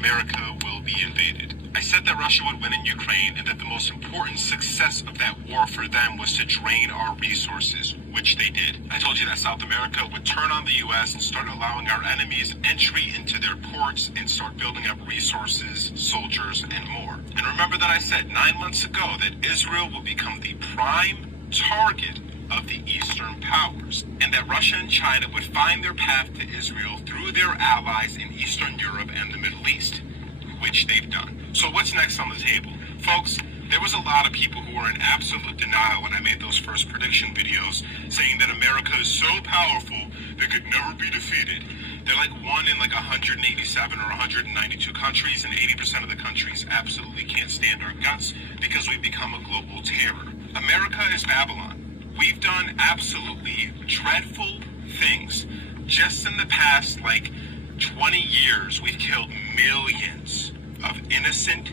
America will be invaded. I said that Russia would win in Ukraine and that the most important success of that war for them was to drain our resources, which they did. I told you that South America would turn on the U.S. and start allowing our enemies entry into their ports and start building up resources, soldiers, and more. And remember that I said 9 months ago that Israel will become the prime target of the Eastern powers, and that Russia and China would find their path to Israel through their allies in Eastern Europe and the Middle East, which they've done. So what's next on the table? Folks, there was a lot of people who were in absolute denial when I made those first prediction videos, saying that America is so powerful they could never be defeated. They're like one in like 187 or 192 countries, and 80% of the countries absolutely can't stand our guts because we've become a global terror. America is Babylon. We've done absolutely dreadful things. Just in the past, 20 years, we've killed millions of innocent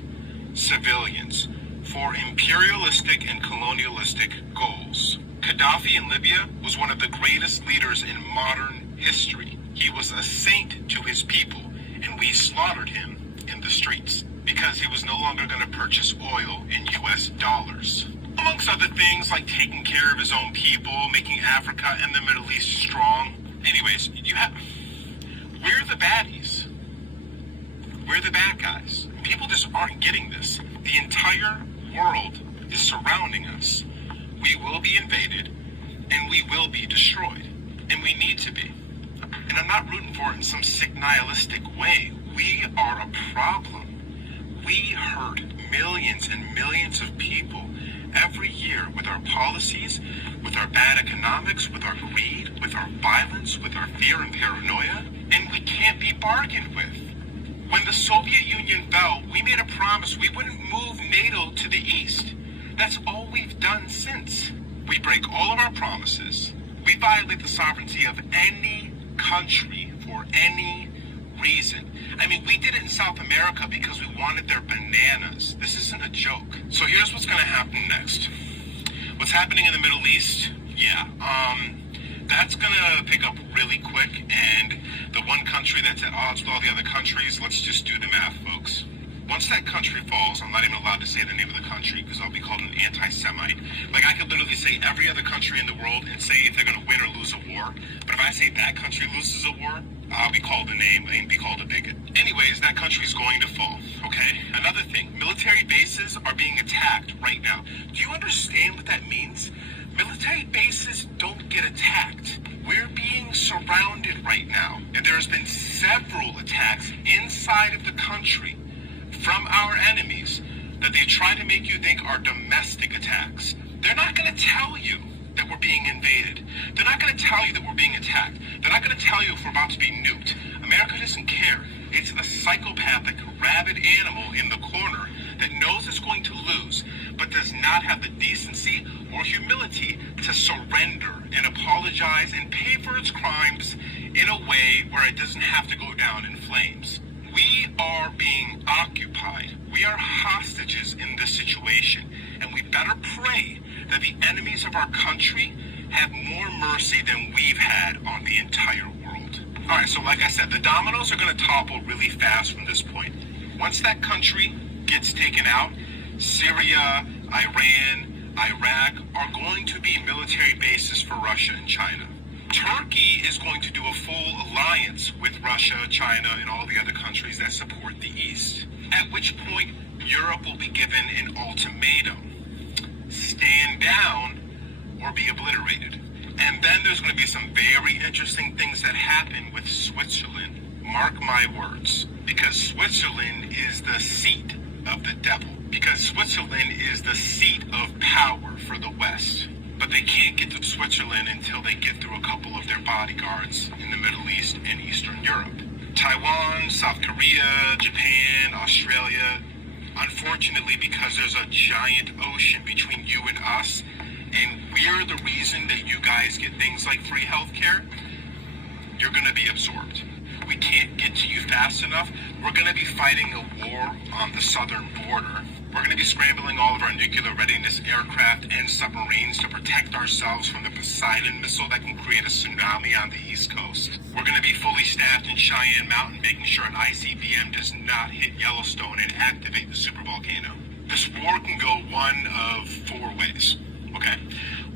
civilians for imperialistic and colonialistic goals. Gaddafi in Libya was one of the greatest leaders in modern history. He was a saint to his people, and we slaughtered him in the streets because he was no longer going to purchase oil in US dollars. Amongst other things like taking care of his own people, making Africa and the Middle East strong. Anyways, we're the baddies. We're the bad guys. People just aren't getting this. The entire world is surrounding us. We will be invaded, and we will be destroyed. And we need to be. And I'm not rooting for it in some sick nihilistic way. We are a problem. We hurt millions and millions of people every year with our policies, with our bad economics, with our greed, with our violence, with our fear and paranoia, and we can't be bargained with. When the Soviet Union fell, we made a promise we wouldn't move NATO to the east. That's all we've done since. We break all of our promises. We violate the sovereignty of any country for any reason. I mean, we did it in South America because we wanted their bananas. This isn't a joke. So here's what's going to happen next. What's happening in the Middle East? That's going to pick up really quick, and the one country that's at odds with all the other countries, let's just do the math, folks. Once that country falls, I'm not even allowed to say the name of the country because I'll be called an anti-Semite. I could literally say every other country in the world and say if they're going to win or lose a war. But if I say that country loses a war, I'll be called a name and be called a bigot. Anyways, that country's going to fall, okay? Another thing, military bases are being attacked right now. Do you understand what that means? Military bases don't get attacked. We're being surrounded right now. And there's been several attacks inside of the country from our enemies that they try to make you think are domestic attacks. They're not going to tell you that we're being invaded. They're not going to tell you that we're being attacked. They're not going to tell you if we're about to be nuked. America doesn't care. It's a psychopathic, rabid animal in the corner that knows it's going to lose, but does not have the decency or humility to surrender and apologize and pay for its crimes in a way where it doesn't have to go down in flames. We are being occupied. We are hostages in this situation, and we better pray that the enemies of our country have more mercy than we've had on the entire world. All right, so like I said, the dominoes are going to topple really fast from this point. Once that country gets taken out, Syria, Iran, Iraq are going to be military bases for Russia and China. Turkey is going to do a full alliance with Russia, China, and all the other countries that support the East. At which point, Europe will be given an ultimatum. Stand down or be obliterated. And then there's going to be some very interesting things that happen with Switzerland. Mark my words. Because Switzerland is the seat of the devil. Because Switzerland is the seat of power for the West. But they can't get to Switzerland until they get through a couple of their bodyguards in the Middle East and Eastern Europe. Taiwan, South Korea, Japan, Australia. Unfortunately, because there's a giant ocean between you and us, and we're the reason that you guys get things like free healthcare, you're going to be absorbed. We can't get to you fast enough We're going to be fighting a war on the southern border. We're going to be scrambling all of our nuclear readiness aircraft and submarines to protect ourselves from the Poseidon missile that can create a tsunami on the East Coast. We're going to be fully staffed in Cheyenne Mountain, making sure an ICBM does not hit Yellowstone and activate the supervolcano. This war can go one of four ways, okay?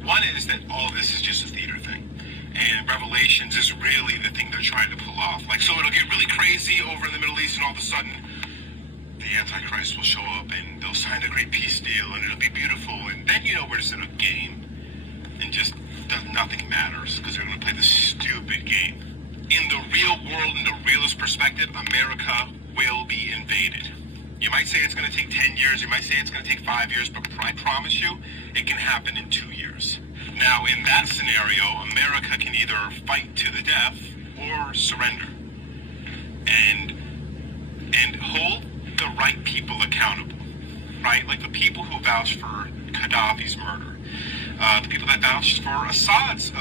One is that all this is just a theater thing. And Revelations is really the thing they're trying to pull off. Like, so it'll get really crazy over in the Middle East and all of a sudden the Antichrist will show up and they'll sign a great peace deal and it'll be beautiful. And then, you know, we're just in a game and just nothing matters because they're going to play this stupid game. In the real world, in the realist perspective, America will be invaded. You might say it's going to take 10 years, you might say it's going to take 5 years, but I promise you, it can happen in 2 years. Now, in that scenario, America can either fight to the death or surrender. And hold the right people accountable, right? Like the people who vouched for Gaddafi's murder, the people that vouched for Assad's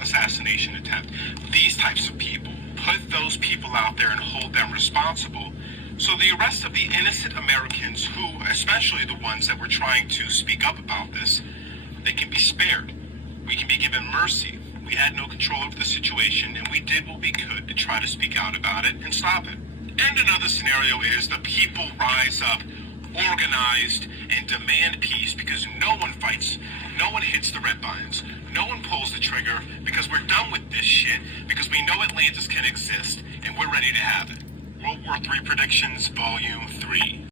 assassination attempt, these types of people. Put those people out there and hold them responsible. So the arrest of the innocent Americans who, especially the ones that were trying to speak up about this, they can be spared. We can be given mercy. We had no control over the situation, and we did what we could to try to speak out about it and stop it. And another scenario is the people rise up, organized, and demand peace because no one fights, no one hits the red buttons, no one pulls the trigger because we're done with this shit, because we know Atlantis can exist, and we're ready to have it. World War III Predictions, Volume 3.